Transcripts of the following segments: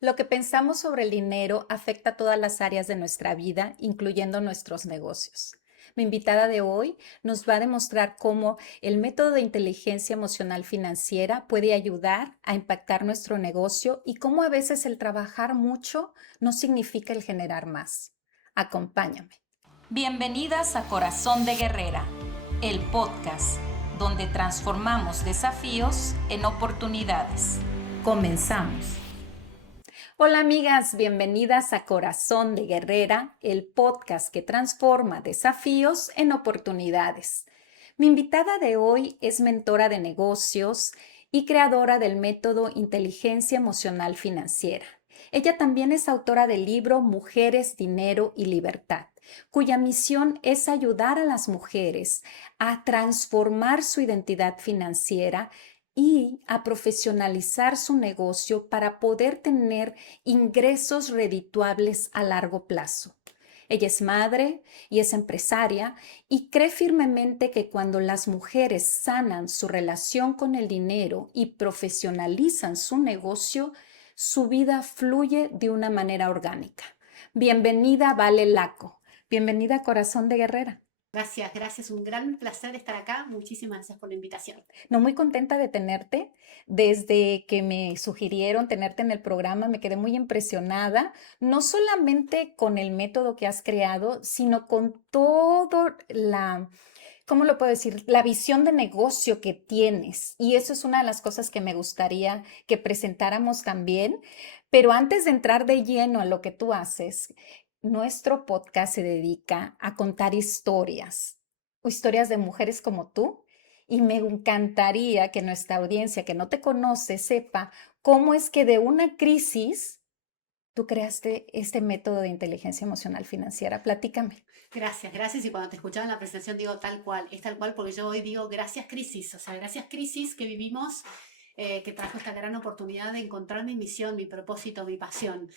Lo que pensamos sobre el dinero afecta todas las áreas de nuestra vida, incluyendo nuestros negocios. Mi invitada de hoy nos va a demostrar cómo el método de inteligencia emocional financiera puede ayudar a impactar nuestro negocio y cómo a veces el trabajar mucho no significa el generar más. Acompáñame. Bienvenidas a Corazón de Guerrera, el podcast donde transformamos desafíos en oportunidades. Comenzamos. Hola amigas, bienvenidas a Corazón de Guerrera, el podcast que transforma desafíos en oportunidades. Mi invitada de hoy es mentora de negocios y creadora del método Inteligencia Emocional Financiera. Ella también es autora del libro Mujeres, Dinero y Libertad, cuya misión es ayudar a las mujeres a transformar su identidad financiera y a profesionalizar su negocio para poder tener ingresos redituables a largo plazo. Ella es madre y es empresaria y cree firmemente que cuando las mujeres sanan su relación con el dinero y profesionalizan su negocio, su vida fluye de una manera orgánica. Bienvenida, Vale Laco. Bienvenida, Corazón de Guerrera. Gracias, gracias. Un gran placer estar acá. Muchísimas gracias por la invitación. No, muy contenta de tenerte. Desde que me sugirieron tenerte en el programa, me quedé muy impresionada, no solamente con el método que has creado, sino con todo ¿cómo lo puedo decir? La visión de negocio que tienes. Y eso es una de las cosas que me gustaría que presentáramos también. Pero antes de entrar de lleno a lo que tú haces, nuestro podcast se dedica a contar historias, historias de mujeres como tú. Y me encantaría que nuestra audiencia que no te conoce sepa cómo es que de una crisis tú creaste este método de inteligencia emocional financiera. Platícame. Gracias, gracias. Y cuando te escuchaba en la presentación digo tal cual, es tal cual porque yo hoy digo gracias crisis, o sea, gracias crisis que vivimos, que trajo esta gran oportunidad de encontrar mi misión, mi propósito, mi pasión.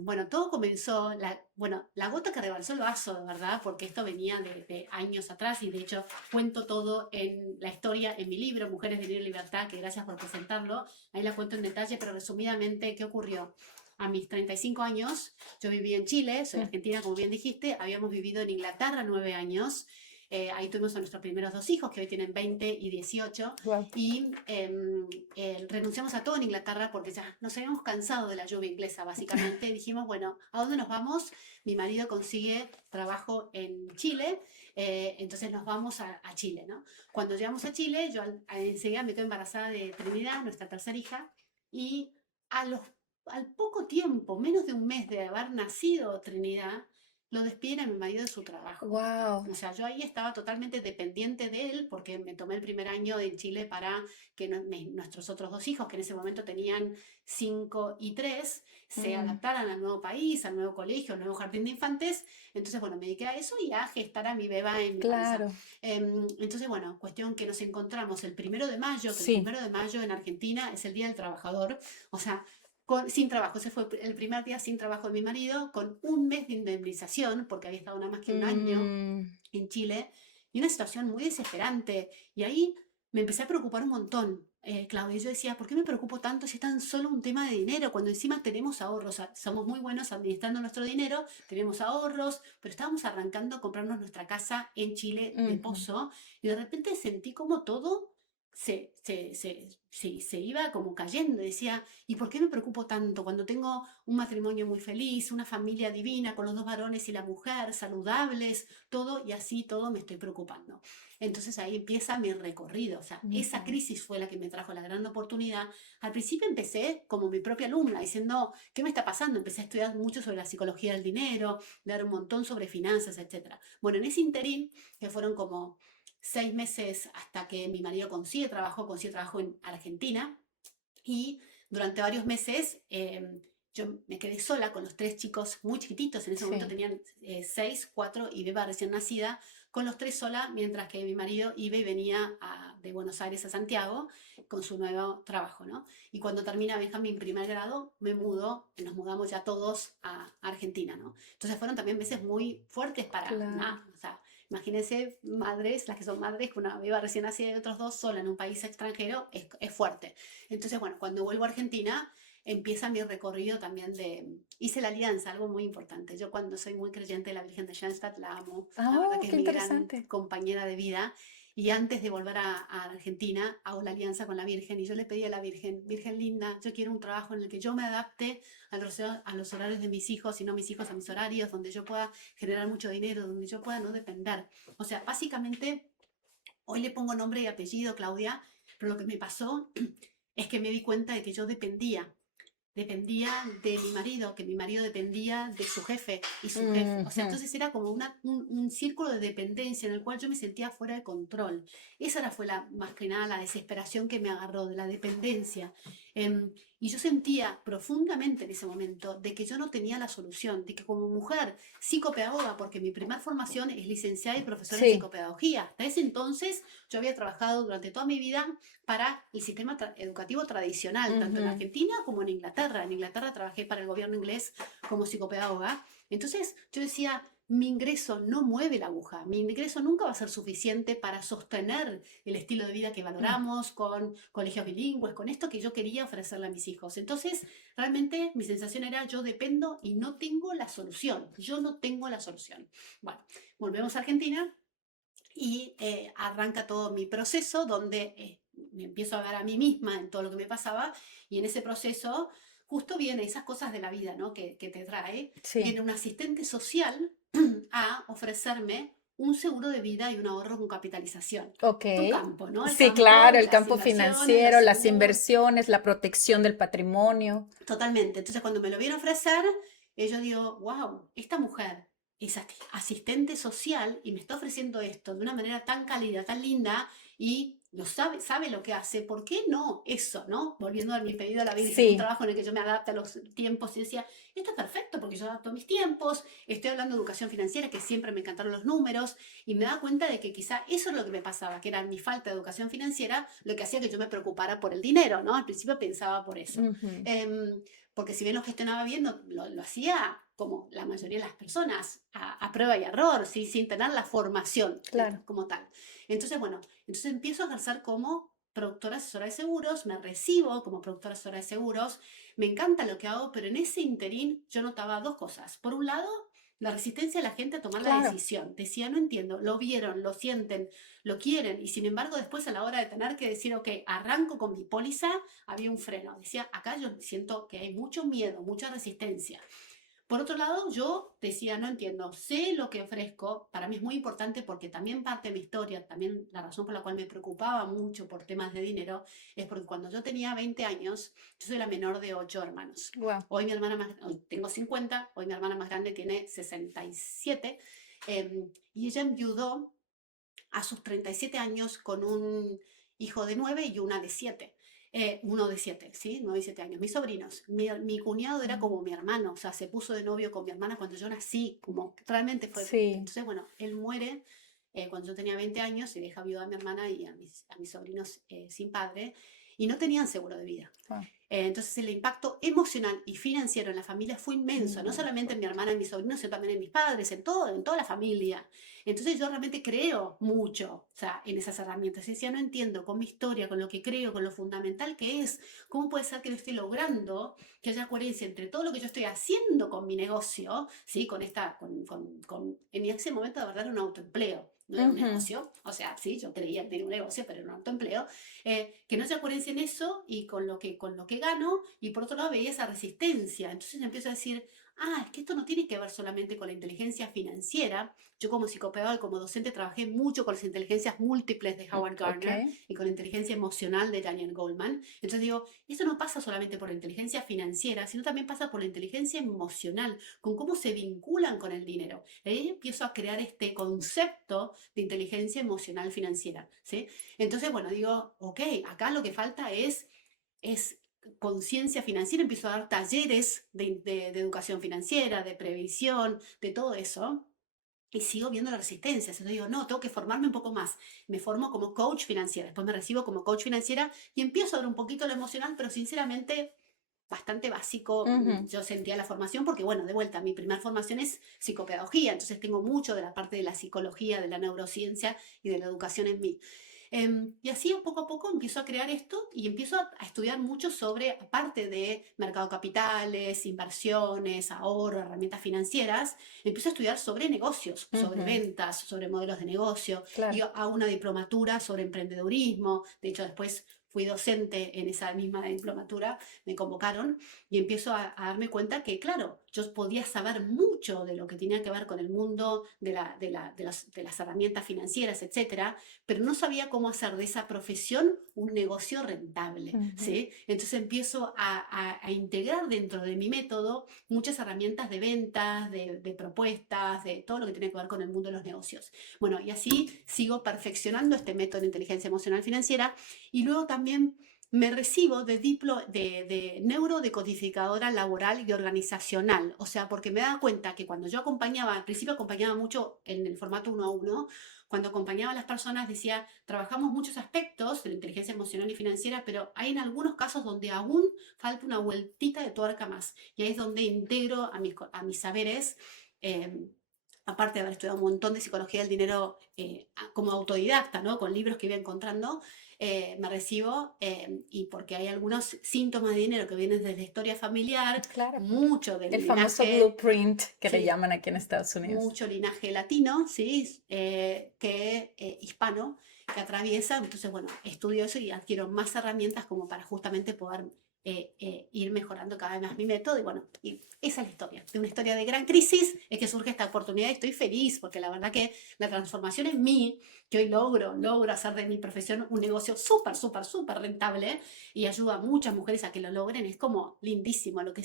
Bueno, todo comenzó, la gota que rebalsó el vaso, de verdad, porque esto venía de años atrás y de hecho cuento todo en la historia, en mi libro, Mujeres, Dinero y Libertad, que gracias por presentarlo, ahí la cuento en detalle, pero resumidamente, ¿qué ocurrió? A mis 35 años, yo viví en Chile, soy argentina, como bien dijiste, habíamos vivido en Inglaterra 9 años. Ahí tuvimos a nuestros primeros dos hijos, que hoy tienen 20 y 18, Wow. y renunciamos a todo en Inglaterra porque ya nos habíamos cansado de la lluvia inglesa, básicamente. Dijimos, bueno, ¿a dónde nos vamos? Mi marido consigue trabajo en Chile, entonces nos vamos a Chile, ¿no? Cuando llegamos a Chile, yo enseguida me quedo embarazada de Trinidad, nuestra tercera hija, y a los al poco tiempo, menos de un mes de haber nacido Trinidad, lo despiden a mi marido de su trabajo. Wow. O sea, yo ahí estaba totalmente dependiente de él porque me tomé el primer año en Chile para que nuestros otros dos hijos, que en ese momento tenían 5 y 3, se adaptaran al nuevo país, al nuevo colegio, al nuevo jardín de infantes. Entonces, bueno, me dediqué a eso y a gestar a mi beba en mi panza. Claro. Entonces, bueno, cuestión que nos encontramos el 1 de mayo, que el Sí. 1 de mayo en Argentina es el Día del Trabajador. O sea, sin trabajo. Ese fue el primer día sin trabajo de mi marido, con un mes de indemnización, porque había estado nada más que un año Mm, en Chile, y una situación muy desesperante. Y ahí me empecé a preocupar un montón, Claudia. Yo decía, ¿por qué me preocupo tanto si es tan solo un tema de dinero? Cuando encima tenemos ahorros, o sea, somos muy buenos administrando nuestro dinero, tenemos ahorros, pero estábamos arrancando a comprarnos nuestra casa en Chile de ujú. Pozo, y de repente sentí como todo se iba como cayendo. Decía, ¿y por qué me preocupo tanto cuando tengo un matrimonio muy feliz, una familia divina con los dos varones y la mujer, saludables, todo, y así todo me estoy preocupando? Entonces ahí empieza mi recorrido. O sea, esa Ujú. crisis fue la que me trajo la gran oportunidad. Al principio empecé como mi propia alumna, diciendo, ¿qué me está pasando? Empecé a estudiar mucho sobre la psicología del dinero, leer un montón sobre finanzas, etcétera. Bueno, en ese interín, que fueron como 6 meses hasta que mi marido consigue trabajo en Argentina, y durante varios meses yo me quedé sola con los tres chicos muy chiquititos. En ese momento Sí. tenían 6, 4 y Beba recién nacida, con los tres sola, mientras que mi marido iba y venía de Buenos Aires a Santiago con su nuevo trabajo, ¿no? Y cuando termina Benjamín primer grado, nos mudamos ya todos a Argentina, ¿no? Entonces fueron también meses muy fuertes para Claro. nada, o sea, imagínense madres, las que son madres, con una beba recién nacida y otros dos sola en un país extranjero, es fuerte. Entonces, bueno, cuando vuelvo a Argentina, empieza mi recorrido también hice la alianza, algo muy importante. Yo cuando soy muy creyente de la Virgen de Schoenstatt, la amo, la verdad Oh, que es qué mi gran interesante. compañera de vida. Y antes de volver a Argentina, hago la alianza con la Virgen y yo le pedí a la Virgen, Virgen linda, yo quiero un trabajo en el que yo me adapte a los horarios de mis hijos y no mis hijos a mis horarios, donde yo pueda generar mucho dinero, donde yo pueda no depender. O sea, básicamente, hoy le pongo nombre y apellido, Claudia, pero lo que me pasó es que me di cuenta de que yo dependía de mi marido, que mi marido dependía de su jefe y su jefe. O sea, Ujú. entonces era como un círculo de dependencia en el cual yo me sentía fuera de control. Fue más que nada la desesperación que me agarró, de la dependencia. Y yo sentía profundamente en ese momento de que yo no tenía la solución, de que como mujer psicopedagoga, porque mi primera formación es licenciada y profesora en Sí, psicopedagogía, hasta ese entonces yo había trabajado durante toda mi vida para el sistema educativo tradicional, tanto en ujú. Argentina como en Inglaterra. En Inglaterra trabajé para el gobierno inglés como psicopedagoga. Entonces yo decía, mi ingreso no mueve la aguja, mi ingreso nunca va a ser suficiente para sostener el estilo de vida que Mm. valoramos, con colegios bilingües, con esto que yo quería ofrecerle a mis hijos. Entonces, realmente mi sensación era, yo dependo y no tengo la solución, yo no tengo la solución. Bueno, volvemos a Argentina y arranca todo mi proceso donde me empiezo a ver a mí misma en todo lo que me pasaba y en ese proceso justo viene esas cosas de la vida, ¿no? que te trae, Sí. viene un asistente social a ofrecerme un seguro de vida y un ahorro con capitalización. Ok. Tu campo, ¿no? El Sí, campo claro, de el las campo inversiones, los financiero, las seguros. inversiones, la protección del patrimonio. Totalmente. Entonces, cuando me lo viene a ofrecer, yo digo, wow, esta mujer es asistente social y me está ofreciendo esto de una manera tan cálida, tan linda y lo sabe lo que hace. ¿Por qué no eso, no? Volviendo a mi pedido a la Virgen, un Sí, trabajo en el que yo me adapte a los tiempos y decía, esto es perfecto porque yo adapto a mis tiempos, estoy hablando de educación financiera, que siempre me encantaron los números y me da cuenta de que quizá eso es lo que me pasaba, que era mi falta de educación financiera lo que hacía que yo me preocupara por el dinero, ¿no? Al principio pensaba por eso. ujú, Porque si bien lo gestionaba bien, lo hacía como la mayoría de las personas, a prueba y error, ¿sí? Sin tener la formación claro. como tal. Entonces, bueno, entonces empiezo a ejercer como productora asesora de seguros, me recibo como productora asesora de seguros, me encanta lo que hago, pero en ese interín yo notaba dos cosas. Por un lado, la resistencia de la gente a tomar la Claro. decisión. Decía, no entiendo, lo vieron, lo sienten, lo quieren, y sin embargo después a la hora de tener que decir, ok, arranco con mi póliza, había un freno. Decía, acá yo siento que hay mucho miedo, mucha resistencia. Por otro lado, yo decía, no entiendo, sé lo que ofrezco, para mí es muy importante porque también parte de mi historia, también la razón por la cual me preocupaba mucho por temas de dinero, es porque cuando yo tenía 20 años, yo soy la menor de 8 hermanos. Wow. Hoy tengo 50, hoy mi hermana más grande tiene 67, y ella enviudó a sus 37 años con un hijo de 9 y una de 7. Uno de 7, ¿sí? 9 y 7 años. Mis sobrinos. Mi cuñado era como mi hermano, o sea, se puso de novio con mi hermana cuando yo nací, como realmente fue. Sí. Entonces, bueno, él muere cuando yo tenía 20 años y deja viuda a mi hermana y a mis sobrinos sin padre, y no tenían seguro de vida. Wow. Entonces el impacto emocional y financiero en la familia fue inmenso, no Mm, solamente en mi hermana y mis sobrinos, sino también en mis padres, en toda la familia. Entonces yo realmente creo mucho, o sea, en esas herramientas. Y decía, no entiendo, con mi historia, con lo que creo, con lo fundamental que es, ¿cómo puede ser que yo esté logrando que haya coherencia entre todo lo que yo estoy haciendo con mi negocio, ¿sí? En ese momento de verdad era un autoempleo, no era un ujú. negocio, o sea, sí, yo creía que tenía un negocio, pero era un autoempleo, que no haya coherencia en eso y con lo que gano, y por otro lado veía esa resistencia. Entonces empiezo a decir, es que esto no tiene que ver solamente con la inteligencia financiera. Yo como psicopedagoga y como docente trabajé mucho con las inteligencias múltiples de Howard Ok. Gardner y con la inteligencia emocional de Daniel Goleman. Entonces digo, esto no pasa solamente por la inteligencia financiera, sino también pasa por la inteligencia emocional, con cómo se vinculan con el dinero. Y ahí empiezo a crear este concepto de inteligencia emocional financiera, ¿sí? Entonces, bueno, digo, ok, acá lo que falta es conciencia financiera. Empiezo a dar talleres de educación financiera, de previsión, de todo eso. Y sigo viendo la resistencia. Entonces digo, no, tengo que formarme un poco más. Me formo como coach financiera. Después me recibo como coach financiera y empiezo a ver un poquito lo emocional, pero sinceramente bastante básico. Ujú. Yo sentía la formación porque, bueno, de vuelta, mi primera formación es psicopedagogía, entonces tengo mucho de la parte de la psicología, de la neurociencia y de la educación en mí. Y así poco a poco empiezo a crear esto y empiezo a estudiar mucho sobre, aparte de mercado de capitales, inversiones, ahorro, herramientas financieras, empiezo a estudiar sobre negocios, sobre Ujú, ventas, sobre modelos de negocio. Y claro. hago una diplomatura sobre emprendedurismo. De hecho, después fui docente en esa misma diplomatura, me convocaron y empiezo a darme cuenta que, claro, yo podía saber mucho de lo que tenía que ver con el mundo de las herramientas financieras, etcétera, pero no sabía cómo hacer de esa profesión un negocio rentable, Ujú. ¿sí? Entonces empiezo a integrar dentro de mi método muchas herramientas de ventas, de propuestas, de todo lo que tiene que ver con el mundo de los negocios. Bueno, y así sigo perfeccionando este método de inteligencia emocional financiera y luego también me recibo de neurodecodificadora laboral y organizacional. O sea, porque me daba cuenta que cuando yo acompañaba, al principio acompañaba mucho en el formato uno a uno, cuando acompañaba a las personas decía, trabajamos muchos aspectos de la inteligencia emocional y financiera, pero hay en algunos casos donde aún falta una vueltita de tuerca más. Y ahí es donde integro a mis saberes. eh, Aparte de haber estudiado un montón de psicología del dinero como autodidacta, ¿no? Con libros que iba encontrando, me recibo y porque hay algunos síntomas de dinero que vienen desde historia familiar, Claro. mucho del El famoso linaje, blueprint que le sí, llaman aquí en Estados Unidos. mucho linaje latino, ¿sí? Que hispano, que atraviesa. Entonces, bueno, estudio eso y adquiero más herramientas como para justamente poder ir mejorando cada vez más mi método. Y bueno, y esa es la historia. De una historia de gran crisis es que surge esta oportunidad y estoy feliz porque la verdad que la transformación en mí, que hoy logro hacer de mi profesión un negocio súper, súper, súper rentable y ayuda a muchas mujeres a que lo logren, es como lindísimo lo que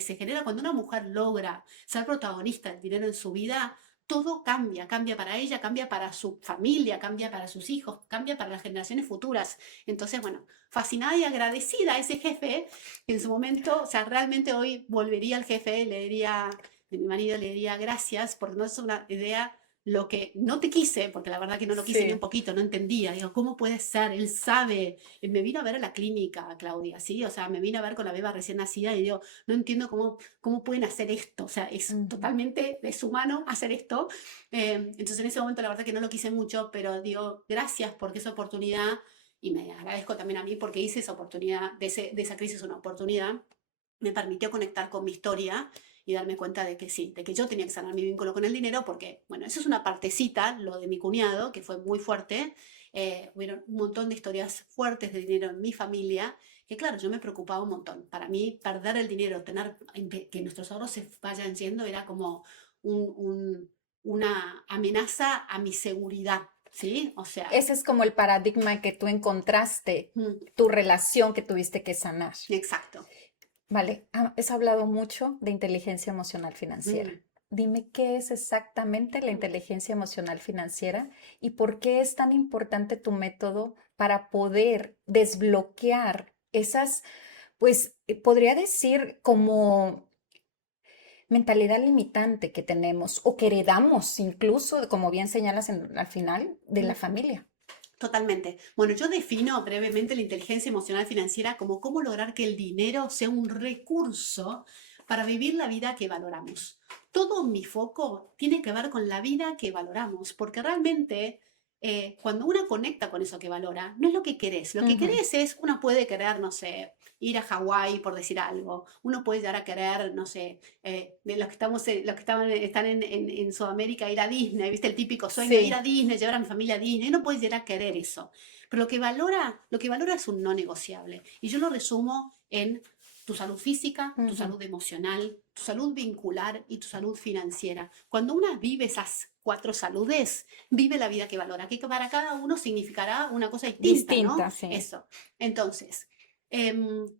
se genera cuando una mujer logra ser protagonista del dinero en su vida, todo cambia, cambia para ella, cambia para su familia, cambia para sus hijos, cambia para las generaciones futuras. Entonces, bueno, fascinada y agradecida a ese jefe, que en su momento, o sea, realmente hoy volvería al jefe, le diría, de mi marido le diría gracias, porque no es una idea lo que no te quise, porque la verdad que no lo quise ni un Sí. poquito, no entendía, digo, ¿cómo puede ser? Él sabe, me vino a ver a la clínica, Claudia, ¿sí? O sea, me vino a ver con la beba recién nacida y digo, no entiendo cómo pueden hacer esto, o sea, es Ujú. totalmente deshumano hacer esto. Entonces en ese momento la verdad que no lo quise mucho, pero digo, gracias porque esa oportunidad, y me agradezco también a mí porque hice esa oportunidad, de esa crisis una oportunidad, me permitió conectar con mi historia y darme cuenta de que sí, de que yo tenía que sanar mi vínculo con el dinero, porque, bueno, eso es una partecita, lo de mi cuñado, que fue muy fuerte. Hubieron un montón de historias fuertes de dinero en mi familia, que claro, yo me preocupaba un montón. Para mí, perder el dinero, que nuestros ahorros se vayan yendo, era como un, un, una amenaza a mi seguridad, ¿sí? O sea, Ese es como el paradigma que tú encontraste, mm, tu relación que tuviste que sanar. exacto. Vale, has hablado mucho de inteligencia emocional financiera. Mm. Dime qué es exactamente la inteligencia emocional financiera y por qué es tan importante tu método para poder desbloquear esas, pues, podría decir como mentalidad limitante que tenemos o que heredamos incluso, como bien señalas al final, de la Mm. familia. Totalmente. Bueno, yo defino brevemente la inteligencia emocional financiera como cómo lograr que el dinero sea un recurso para vivir la vida que valoramos. Todo mi foco tiene que ver con la vida que valoramos, porque realmente cuando uno conecta con eso que valora, no es lo que querés. Lo que Ujú. querés es, uno puede querer, no sé, ir a Hawái, por decir algo. Uno puede llegar a querer, no sé, de los que están en Sudamérica, ir a Disney, ¿viste? El típico sueño, ir a Sí. Disney, llevar a mi familia a Disney. Uno puede llegar a querer eso. Pero lo que valora es un no negociable. Y yo lo resumo en tu salud física, tu Ujú. salud emocional, tu salud vincular y tu salud financiera. Cuando una vive esas cuatro saludes, vive la vida que valora, que para cada uno significará una cosa distinta, ¿no? Distinta, sí. Eso. Entonces,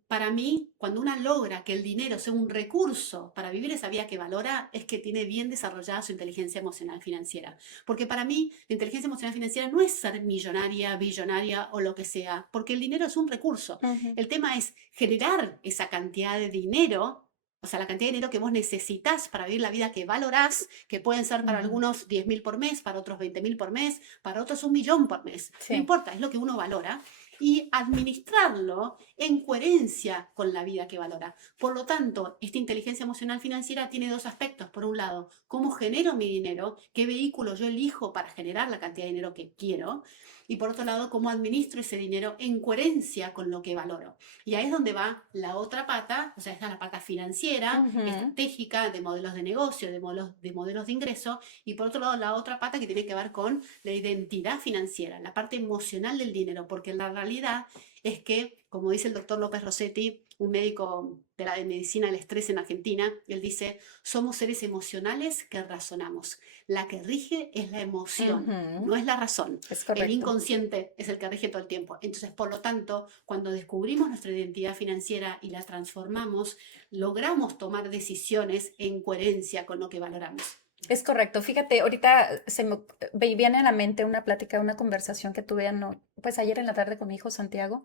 para mí, cuando una logra que el dinero sea un recurso para vivir esa vida que valora, es que tiene bien desarrollada su inteligencia emocional financiera. Porque para mí, la inteligencia emocional financiera no es ser millonaria, billonaria o lo que sea, porque el dinero es un recurso. Ujú. El tema es generar esa cantidad de dinero, o sea, la cantidad de dinero que vos necesitas para vivir la vida que valorás, que pueden ser para Ujú. algunos 10.000 por mes, para otros 20.000 por mes, para otros 1.000.000 por mes. No Sí. importa, es lo que uno valora y administrarlo en coherencia con la vida que valora. Por lo tanto, esta inteligencia emocional financiera tiene dos aspectos. Por un lado, cómo genero mi dinero, qué vehículo yo elijo para generar la cantidad de dinero que quiero. y por otro lado, cómo administro ese dinero en coherencia con lo que valoro. Y ahí es donde va la otra pata, o sea, esta es la pata financiera, Ujú. estratégica, de modelos de negocio, de modelos de ingreso, y por otro lado, la otra pata que tiene que ver con la identidad financiera, la parte emocional del dinero, porque la realidad es que, como dice el doctor López Rossetti, un médico de la medicina del estrés en Argentina, él dice, somos seres emocionales que razonamos. La que rige es la emoción, Ujú. no es la razón. Es El correcto. inconsciente es el que rige todo el tiempo. Entonces, por lo tanto, cuando descubrimos nuestra identidad financiera y la transformamos, logramos tomar decisiones en coherencia con lo que valoramos. Es correcto. Fíjate, ahorita viene a la mente una plática, una conversación que tuve pues ayer en la tarde con mi hijo Santiago,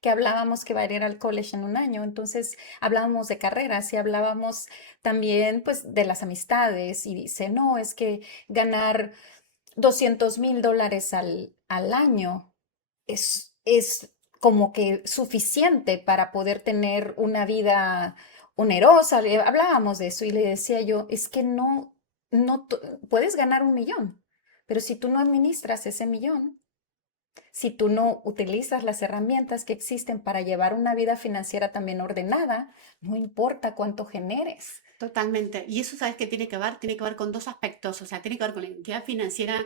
que hablábamos que va a ir al college en un año. Entonces hablábamos de carreras y hablábamos también pues de las amistades y dice, no, es que ganar $200,000 al año es como que suficiente para poder tener una vida onerosa. Hablábamos de eso y le decía yo, es que no puedes ganar 1 millón, pero si tú no administras ese millón, si tú no utilizas las herramientas que existen para llevar una vida financiera también ordenada, no importa cuánto generes. Totalmente. Y eso, ¿sabes qué tiene que ver? Tiene que ver con dos aspectos. O sea, tiene que ver con la identidad financiera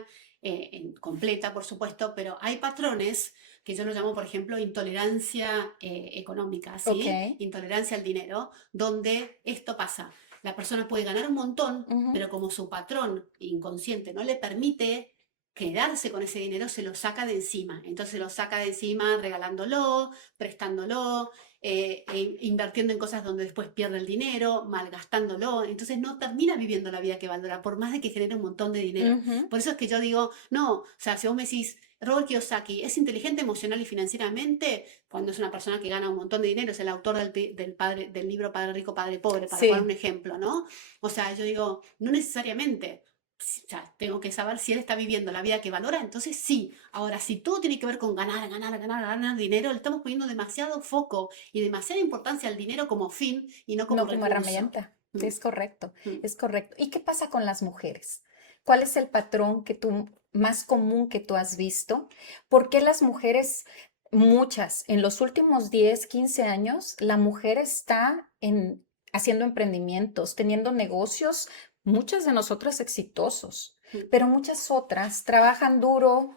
completa, por supuesto, pero hay patrones que yo lo llamo, por ejemplo, intolerancia económica, Ok. ¿sí? Intolerancia al dinero, donde esto pasa. La persona puede ganar un montón, Ujú. pero como su patrón inconsciente no le permite quedarse con ese dinero, se lo saca de encima. Entonces se lo saca de encima regalándolo, prestándolo, invirtiendo en cosas donde después pierde el dinero, malgastándolo, entonces no termina viviendo la vida que valora, por más de que genere un montón de dinero. Ujú. Por eso es que yo digo, no, o sea, si vos me decís, Robert Kiyosaki, ¿es inteligente emocional y financieramente? Cuando es una persona que gana un montón de dinero, es el autor del libro Padre Rico, Padre Pobre, para poner un Sí. ejemplo, ¿no? O sea, yo digo, no necesariamente. O sea, tengo que saber si él está viviendo la vida que valora, entonces sí. Ahora, si todo tiene que ver con ganar, ganar, ganar, ganar dinero, le estamos poniendo demasiado foco y demasiada importancia al dinero como fin y no como No como recurso. herramienta. Mm, Es correcto, mm. es correcto. ¿Y qué pasa con las mujeres? ¿Cuál es el patrón más común que tú has visto? ¿Por qué las mujeres, muchas, en los últimos 10, 15 años, la mujer está haciendo emprendimientos, teniendo negocios, muchas de nosotras exitosos, Mm. pero muchas otras trabajan duro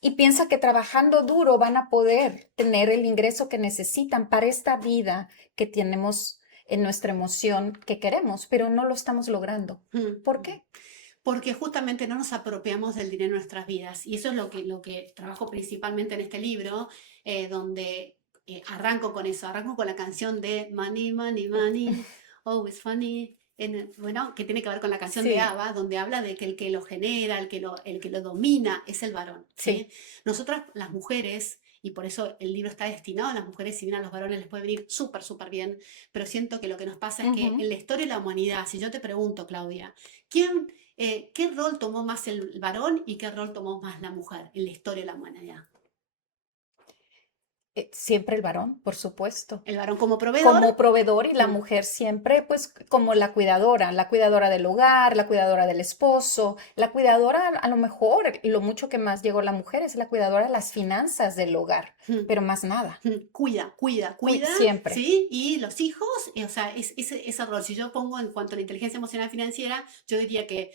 y piensa que trabajando duro van a poder tener el ingreso que necesitan para esta vida que tenemos en nuestra emoción que queremos, pero no lo estamos logrando. ¿Por Mm. qué? Porque justamente no nos apropiamos del dinero en nuestras vidas. Y eso es lo que trabajo principalmente en este libro, donde arranco con eso, arranco con la canción de Money, Money, Money, Always Funny, bueno, que tiene que ver con la canción de Sí, ABBA, donde habla de que el que lo genera, el que lo domina es el varón, ¿sí? sí. Nosotras, las mujeres, y por eso el libro está destinado a las mujeres, si bien a los varones les puede venir súper, súper bien, pero siento que lo que nos pasa es que Ujú. en la historia de la humanidad, si yo te pregunto, Claudia, ¿quién ¿qué rol tomó más el varón y qué rol tomó más la mujer en la historia de la humanidad? Siempre el varón, por supuesto. El varón como proveedor. Como proveedor y la Mm, mujer siempre, pues, como la cuidadora del hogar, la cuidadora del esposo, la cuidadora, a lo mejor, lo mucho que más llegó la mujer es la cuidadora de las finanzas del hogar, mm, pero más nada. Cuida, cuida, cuida, Siempre. ¿sí? Y los hijos, o sea, ese rol. Si yo pongo en cuanto a la inteligencia emocional financiera, yo diría que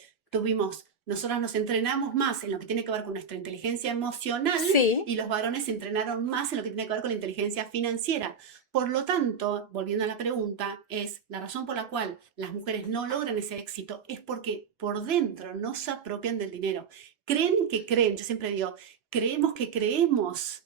nosotros nos entrenamos más en lo que tiene que ver con nuestra inteligencia emocional Sí. y los varones se entrenaron más en lo que tiene que ver con la inteligencia financiera. Por lo tanto, volviendo a la pregunta, es la razón por la cual las mujeres no logran ese éxito es porque por dentro no se apropian del dinero. Creen que creen, yo siempre digo, creemos que queremos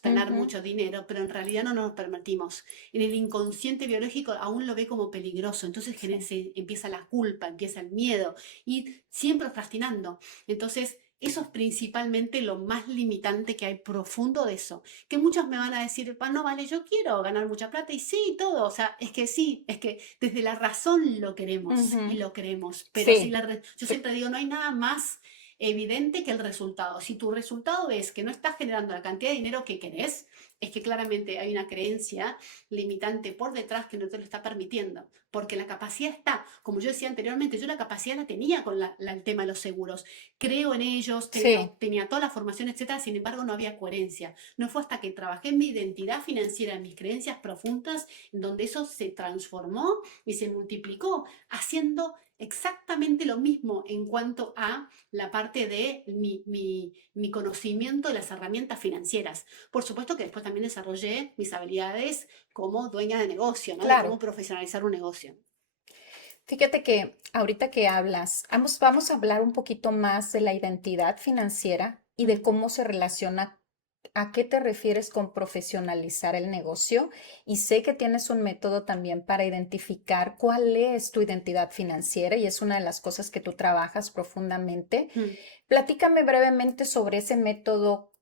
tener Ujú. mucho dinero, pero en realidad no nos permitimos. En el inconsciente biológico aún lo ve como peligroso, entonces Sí. empieza la culpa, empieza el miedo y siempre procrastinando. Entonces, eso es principalmente lo más limitante que hay profundo de eso. Que muchos me van a decir, no, vale, yo quiero ganar mucha plata y sí, todo. O sea, es que sí, es que desde la razón lo queremos y Ujú. lo queremos. Pero si Sí. yo Pe- siempre digo, no hay nada más evidente que el resultado. Si tu resultado es que no estás generando la cantidad de dinero que querés, es que claramente hay una creencia limitante por detrás que no te lo está permitiendo. Porque la capacidad está, como yo decía anteriormente, yo la capacidad la tenía con el tema de los seguros. Creo en ellos, Sí, tenía toda la formación, etcétera, sin embargo no había coherencia. No fue hasta que trabajé en mi identidad financiera, en mis creencias profundas, donde eso se transformó y se multiplicó, haciendo exactamente lo mismo en cuanto a la parte de mi conocimiento de las herramientas financieras. Por supuesto que después también desarrollé mis habilidades como dueña de negocio, ¿no? De cómo claro. profesionalizar un negocio. Fíjate que ahorita que hablas, vamos a hablar un poquito más de la identidad financiera y de Mm, cómo se relaciona, a qué te refieres con profesionalizar el negocio. Y sé que tienes un método también para identificar cuál es tu identidad financiera y es una de las cosas que tú trabajas profundamente. mm. Platícame brevemente sobre ese método.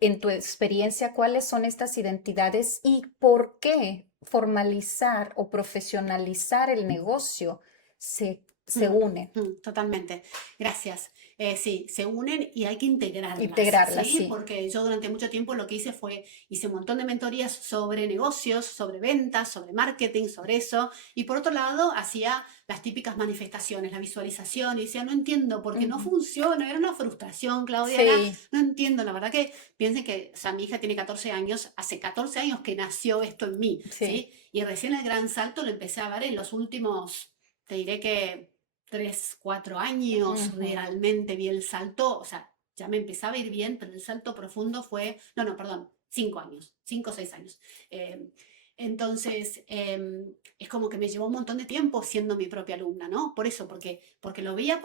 En tu experiencia, ¿cuáles son estas identidades y por qué formalizar o profesionalizar el negocio se une? Totalmente. Gracias. Sí, se unen y hay que integrarlas, Integrarlas, ¿sí? sí. Porque yo durante mucho tiempo lo que hice fue, hice un montón de mentorías sobre negocios, sobre ventas, sobre marketing, sobre eso. Y por otro lado, hacía las típicas manifestaciones, la visualización, y decía, no entiendo por qué no Ujú. funciona, era una frustración, Claudia, Sí, no entiendo, la verdad que piensen que, o sea, mi hija tiene 14 años, hace 14 años que nació esto en mí, sí. ¿sí? Y recién el gran salto lo empecé a ver en los últimos, te diré que 3, 4 años Ujú. realmente vi el salto, o sea, ya me empezaba a ir bien, pero el salto profundo fue, no, no, perdón, 5 años, 5 o 6 años. Eh, entonces, es como que me llevó un montón de tiempo siendo mi propia alumna, ¿no? Por eso, porque lo veía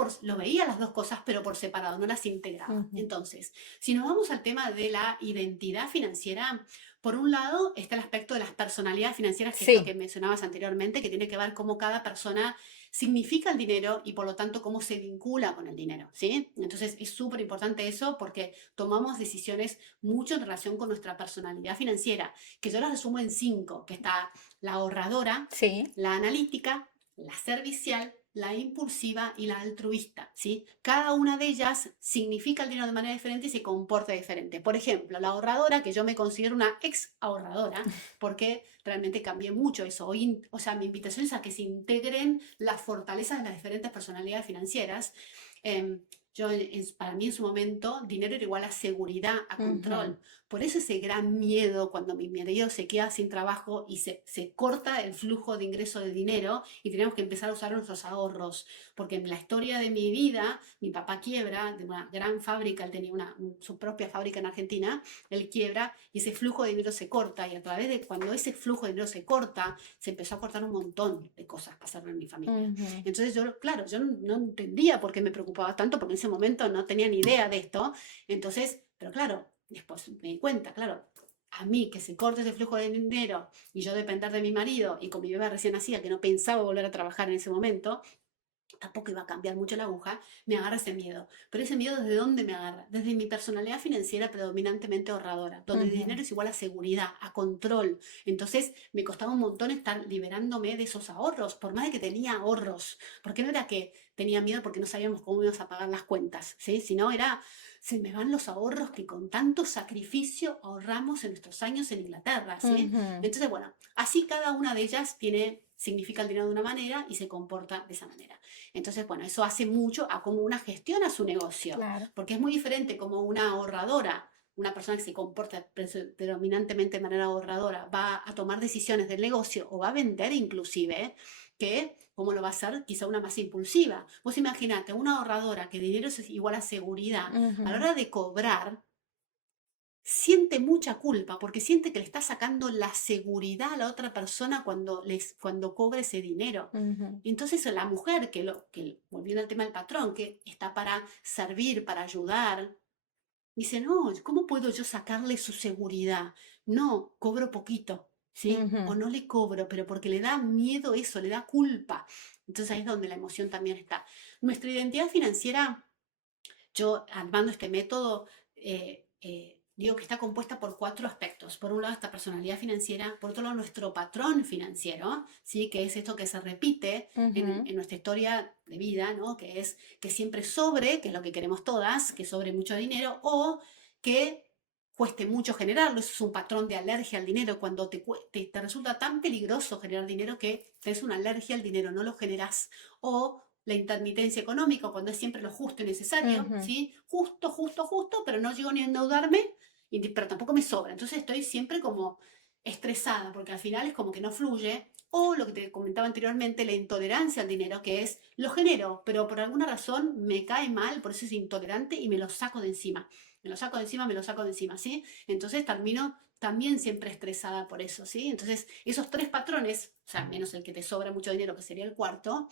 las dos cosas, pero por separado, no las integraba. Ujú. Entonces, si nos vamos al tema de la identidad financiera, por un lado está el aspecto de las personalidades financieras, que es lo que Sí. mencionabas anteriormente, que tiene que ver cómo cada persona significa el dinero y por lo tanto cómo se vincula con el dinero, ¿sí? Entonces es súper importante eso porque tomamos decisiones mucho en relación con nuestra personalidad financiera, que yo las resumo en 5, que está la ahorradora, Sí. la analítica, la servicial, la impulsiva y la altruista, ¿sí? Cada una de ellas significa el dinero de manera diferente y se comporta diferente. Por ejemplo, la ahorradora, que yo me considero una ex ahorradora, porque realmente cambié mucho eso. Hoy, o sea, mi invitación es a que se integren las fortalezas de las diferentes personalidades financieras. Eh, para mí en su momento, dinero era igual a seguridad, a Ujú. control. Por eso ese gran miedo cuando mi marido se queda sin trabajo y se corta el flujo de ingreso de dinero y tenemos que empezar a usar nuestros ahorros. Porque en la historia de mi vida, mi papá quiebra de una gran fábrica, él tenía su propia fábrica en Argentina, él quiebra y ese flujo de dinero se corta y a través de cuando ese flujo de dinero se corta, se empezó a cortar un montón de cosas que pasaron en mi familia. Ujú. Entonces yo, claro, yo no entendía por qué me preocupaba tanto, porque en ese momento no tenía ni idea de esto. Entonces, pero claro, después me di cuenta, claro, a mí que se corte ese flujo de dinero y yo depender de mi marido y con mi bebé recién nacida, que no pensaba volver a trabajar en ese momento, tampoco iba a cambiar mucho la aguja, me agarra ese miedo. Pero ese miedo, ¿desde dónde me agarra? Desde mi personalidad financiera predominantemente ahorradora, donde el Ujú. dinero es igual a seguridad, a control. Entonces me costaba un montón estar liberándome de esos ahorros, por más de que tenía ahorros. Porque no era que tenía miedo porque no sabíamos cómo íbamos a pagar las cuentas, ¿sí? Sino era, se me van los ahorros que con tanto sacrificio ahorramos en nuestros años en Inglaterra, ¿sí? Ujú. Entonces, bueno, así cada una de ellas significa el dinero de una manera y se comporta de esa manera. Entonces, bueno, eso hace mucho a cómo una gestiona su negocio, Claro. porque es muy diferente como una ahorradora, una persona que se comporta predominantemente de manera ahorradora, va a tomar decisiones del negocio o va a vender inclusive, que como lo va a hacer quizá una más impulsiva. Vos imaginate, una ahorradora que dinero es igual a seguridad, a la Ujú. hora de cobrar, siente mucha culpa porque siente que le está sacando la seguridad a la otra persona cuando cobra ese dinero. Ujú. Entonces la mujer volviendo al tema del patrón, que está para servir, para ayudar, dice, no, ¿cómo puedo yo sacarle su seguridad? No, cobro poquito, ¿sí? O Ujú. no le cobro, pero porque le da miedo eso, le da culpa. Entonces ahí es donde la emoción también está. Nuestra identidad financiera, yo armando este método, digo que está compuesta por 4 aspectos. Por un lado, esta personalidad financiera, por otro lado, nuestro patrón financiero, ¿sí? Que es esto que se repite Ujú. en nuestra historia de vida, ¿no? Que es que siempre sobre, que es lo que queremos todas, que sobre mucho dinero, o que cueste mucho generarlo, eso es un patrón de alergia al dinero, cuando te resulta tan peligroso generar dinero que tenés una alergia al dinero, no lo generás, o la intermitencia económica, cuando es siempre lo justo y necesario, Ujú. ¿sí? Justo, justo, justo, pero no llego ni a endeudarme, pero tampoco me sobra, entonces estoy siempre como estresada, porque al final es como que no fluye, o lo que te comentaba anteriormente, la intolerancia al dinero, que es, lo genero, pero por alguna razón me cae mal, por eso es intolerante y me lo saco de encima. Me lo saco de encima, me lo saco de encima, ¿sí? Entonces termino también siempre estresada por eso, ¿sí? Entonces, esos tres patrones, o sea, menos el que te sobra mucho dinero, que sería el cuarto,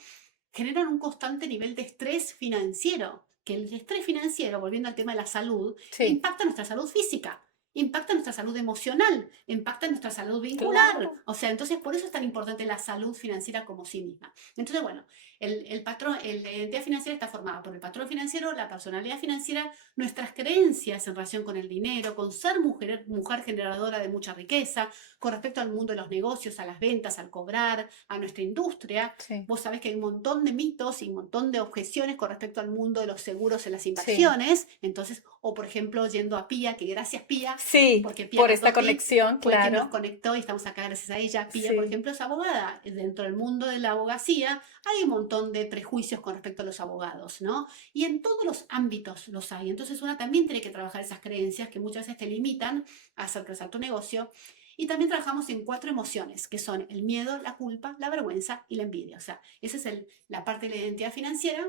generan un constante nivel de estrés financiero, que el estrés financiero, volviendo al tema de la salud, Sí, impacta nuestra salud física, impacta nuestra salud emocional, impacta nuestra salud vincular. claro. O sea, entonces por eso es tan importante la salud financiera como sí misma. Entonces, bueno, el patrón, la identidad financiera está formada por el patrón financiero, la personalidad financiera, nuestras creencias en relación con el dinero, con ser mujer generadora de mucha riqueza, con respecto al mundo de los negocios, a las ventas, al cobrar, a nuestra industria. Sí, Vos sabés que hay un montón de mitos y un montón de objeciones con respecto al mundo de los seguros en las sí. inversiones. Entonces, o por ejemplo, yendo a Pía, que gracias Pía, Sí, porque Pía por esta Catotti conexión, fue quien nos claro. conectó y estamos acá gracias a ella. Pía, por Sí. ejemplo, es abogada. Dentro del mundo de la abogacía hay un montón de prejuicios con respecto a los abogados, ¿no? Y en todos los ámbitos los hay. Entonces, una también tiene que trabajar esas creencias que muchas veces te limitan a hacer crecer tu negocio. Y también trabajamos en 4 emociones, que son el miedo, la culpa, la vergüenza y la envidia. O sea, esa es la parte de la identidad financiera.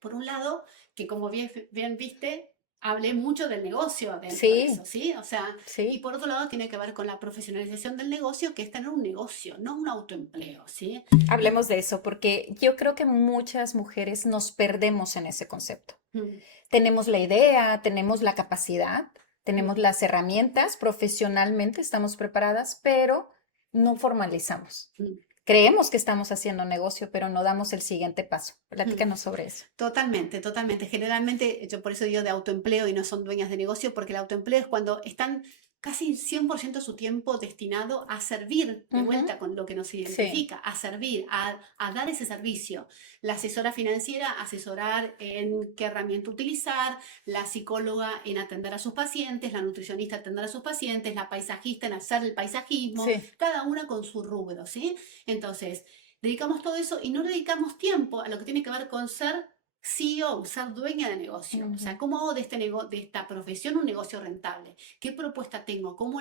Por un lado, que como bien viste, hablé mucho del negocio dentro de eso, Sí, ¿sí? O sea, y sí. por otro lado tiene que ver con la profesionalización del negocio, que es tener un negocio, no un autoempleo, ¿sí? Y, Hablemos de eso, porque yo creo que muchas mujeres nos perdemos en ese concepto. mm, Tenemos la idea, tenemos la capacidad, tenemos mm, las herramientas, profesionalmente estamos preparadas, pero no formalizamos. mm, Creemos que estamos haciendo negocio, pero no damos el siguiente paso. mm. Platícanos sobre eso. Totalmente, totalmente. Generalmente, yo por eso digo de autoempleo y no son dueñas de negocio, porque el autoempleo es cuando están casi 100% su tiempo destinado a servir, de Ujú. vuelta con lo que nos Sí, identifica, a servir, a dar ese servicio. La asesora financiera, asesorar en qué herramienta utilizar, la psicóloga en atender a sus pacientes, la nutricionista atender a sus pacientes, la paisajista en hacer el paisajismo, sí. cada una con su rubro, ¿sí? Entonces, dedicamos todo eso y no dedicamos tiempo a lo que tiene que ver con ser CEO, ser dueña de negocio. O Ujú, sea, ¿cómo hago de esta profesión un negocio rentable? ¿Qué propuesta tengo? ¿Cómo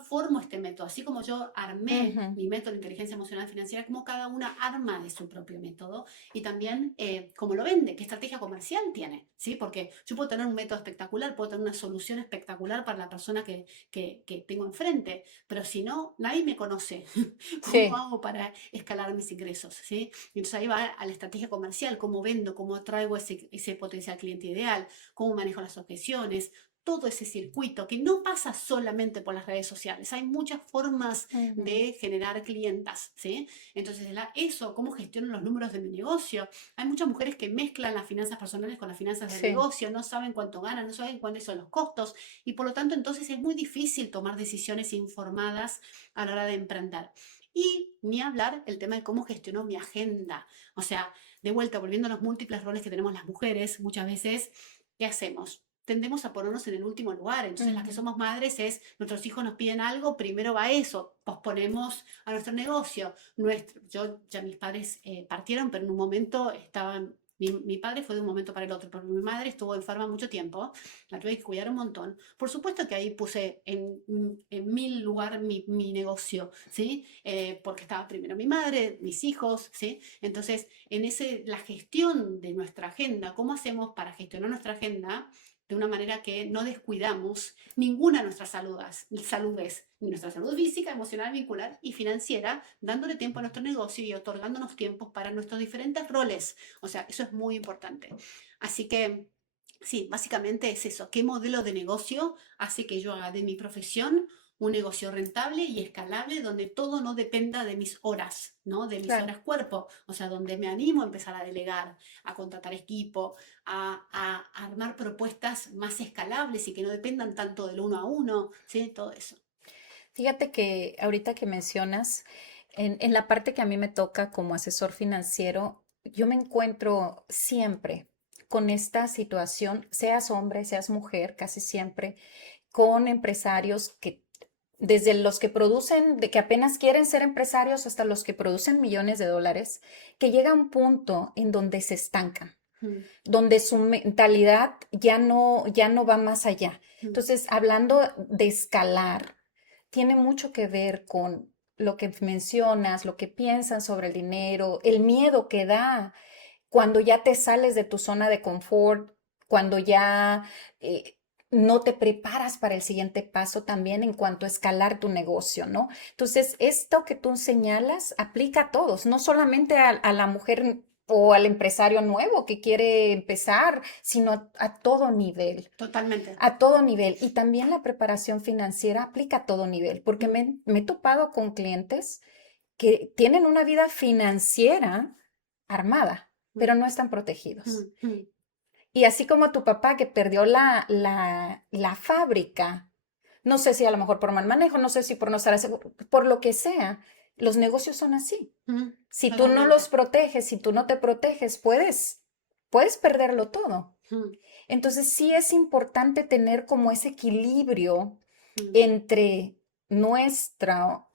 formo este método? Así como yo armé ujú. mi método de inteligencia emocional financiera, cómo cada una arma de su propio método y también cómo lo vende, qué estrategia comercial tiene, ¿sí? Porque yo puedo tener un método espectacular, puedo tener una solución espectacular para la persona que tengo enfrente, pero si no, nadie me conoce. ¿Cómo Sí. hago para escalar mis ingresos? ¿Sí? Y entonces ahí va a la estrategia comercial, cómo vendo, cómo atraigo ese potencial cliente ideal, cómo manejo las objeciones, todo ese circuito que no pasa solamente por las redes sociales. Hay muchas formas Ujú. de generar clientas, ¿sí? Entonces, eso, cómo gestiono los números de mi negocio. Hay muchas mujeres que mezclan las finanzas personales con las finanzas del Sí. negocio, no saben cuánto ganan, no saben cuáles son los costos y por lo tanto entonces es muy difícil tomar decisiones informadas a la hora de emprender. Y ni hablar el tema de cómo gestiono mi agenda. O sea, de vuelta, volviendo a los múltiples roles que tenemos las mujeres, muchas veces, ¿qué hacemos? Tendemos a ponernos en el último lugar. Entonces, las que Ujú. somos madres es, nuestros hijos nos piden algo, primero va eso, posponemos a nuestro negocio. Ya mis padres partieron, pero en un momento estaban, mi padre fue de un momento para el otro, porque mi madre estuvo enferma mucho tiempo, la tuve que cuidar un montón. Por supuesto que ahí puse en mil lugar mi negocio, ¿sí? Porque estaba primero mi madre, mis hijos, ¿sí? Entonces, la gestión de nuestra agenda, ¿cómo hacemos para gestionar nuestra agenda? De una manera que no descuidamos ninguna de nuestras saludes, ni nuestra salud física, emocional, vincular y financiera, dándole tiempo a nuestro negocio y otorgándonos tiempos para nuestros diferentes roles. O sea, eso es muy importante. Así que sí, básicamente es eso. ¿Qué modelo de negocio hace que yo haga de mi profesión un negocio rentable y escalable donde todo no dependa de mis horas, ¿no? De mis Claro. horas cuerpo. O sea, donde me animo a empezar a delegar, a contratar equipo, a armar propuestas más escalables y que no dependan tanto del uno a uno, ¿sí? Todo eso. Fíjate que ahorita que mencionas, en la parte que a mí me toca como asesor financiero, yo me encuentro siempre con esta situación, seas hombre, seas mujer, casi siempre, con empresarios que, desde los que producen, de que apenas quieren ser empresarios hasta los que producen millones de dólares, que llega un punto en donde se estancan, Mm, donde su mentalidad ya no va más allá. mm, Entonces, hablando de escalar, tiene mucho que ver con lo que mencionas, lo que piensan sobre el dinero, el miedo que da cuando ya te sales de tu zona de confort, cuando ya eh, no te preparas para el siguiente paso también en cuanto a escalar tu negocio, ¿no? Entonces, esto que tú señalas aplica a todos, no solamente a la mujer o al empresario nuevo que quiere empezar, sino a todo nivel. totalmente. A todo nivel. Y también la preparación financiera aplica a todo nivel, porque Mm, me he topado con clientes que tienen una vida financiera armada, mm, pero no están protegidos. mm, mm, Y así como tu papá que perdió la fábrica, no sé si a lo mejor por mal manejo, no sé si por no estar por lo que sea, los negocios son así. mm, Si tú no los totalmente. proteges, si tú no te proteges, puedes perderlo todo. Mm, Entonces sí es importante tener como ese equilibrio mm, entre nuestra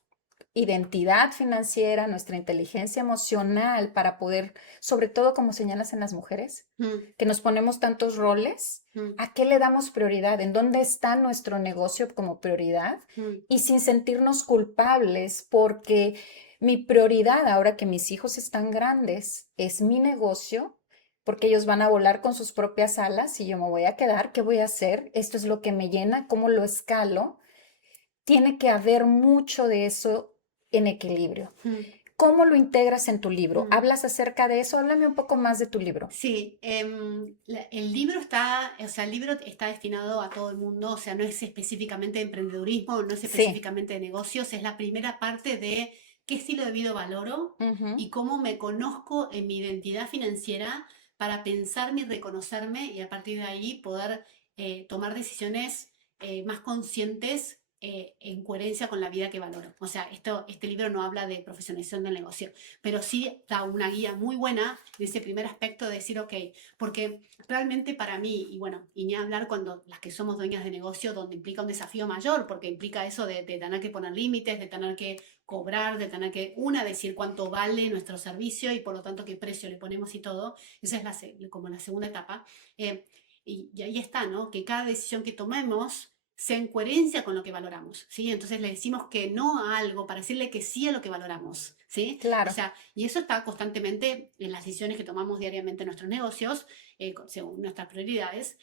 identidad financiera, nuestra inteligencia emocional para poder, sobre todo como señalas en las mujeres, mm, que nos ponemos tantos roles, mm, ¿a qué le damos prioridad? ¿En dónde está nuestro negocio como prioridad? mm, Y sin sentirnos culpables porque mi prioridad ahora que mis hijos están grandes es mi negocio porque ellos van a volar con sus propias alas y yo me voy a quedar, ¿qué voy a hacer? Esto es lo que me llena, ¿cómo lo escalo? Tiene que haber mucho de eso en equilibrio. mm, ¿Cómo lo integras en tu libro? mm. ¿Hablas acerca de eso? Háblame un poco más de tu libro. Sí, el libro está, o sea, el libro está destinado a todo el mundo, o sea, no es específicamente de emprendedurismo, no es Sí. específicamente de negocios, es la primera parte de qué estilo de vida valoro Ujú. y cómo me conozco en mi identidad financiera para pensarme y reconocerme y a partir de ahí poder tomar decisiones más conscientes en coherencia con la vida que valoro. O sea, este libro no habla de profesionalización del negocio, pero sí da una guía muy buena en ese primer aspecto de decir, ok, porque realmente para mí, y bueno, y ni hablar cuando las que somos dueñas de negocio, donde implica un desafío mayor, porque implica eso de tener que poner límites, de tener que cobrar, de tener que, decir cuánto vale nuestro servicio y por lo tanto qué precio le ponemos y todo, esa es como la segunda etapa. Eh, y ahí está, ¿no? Que cada decisión que tomemos sea en coherencia con lo que valoramos, ¿sí? Entonces le decimos que no a algo para decirle que sí a lo que valoramos, ¿sí? O Claro. sea, y eso está constantemente en las decisiones que tomamos diariamente en nuestros negocios, según nuestras prioridades.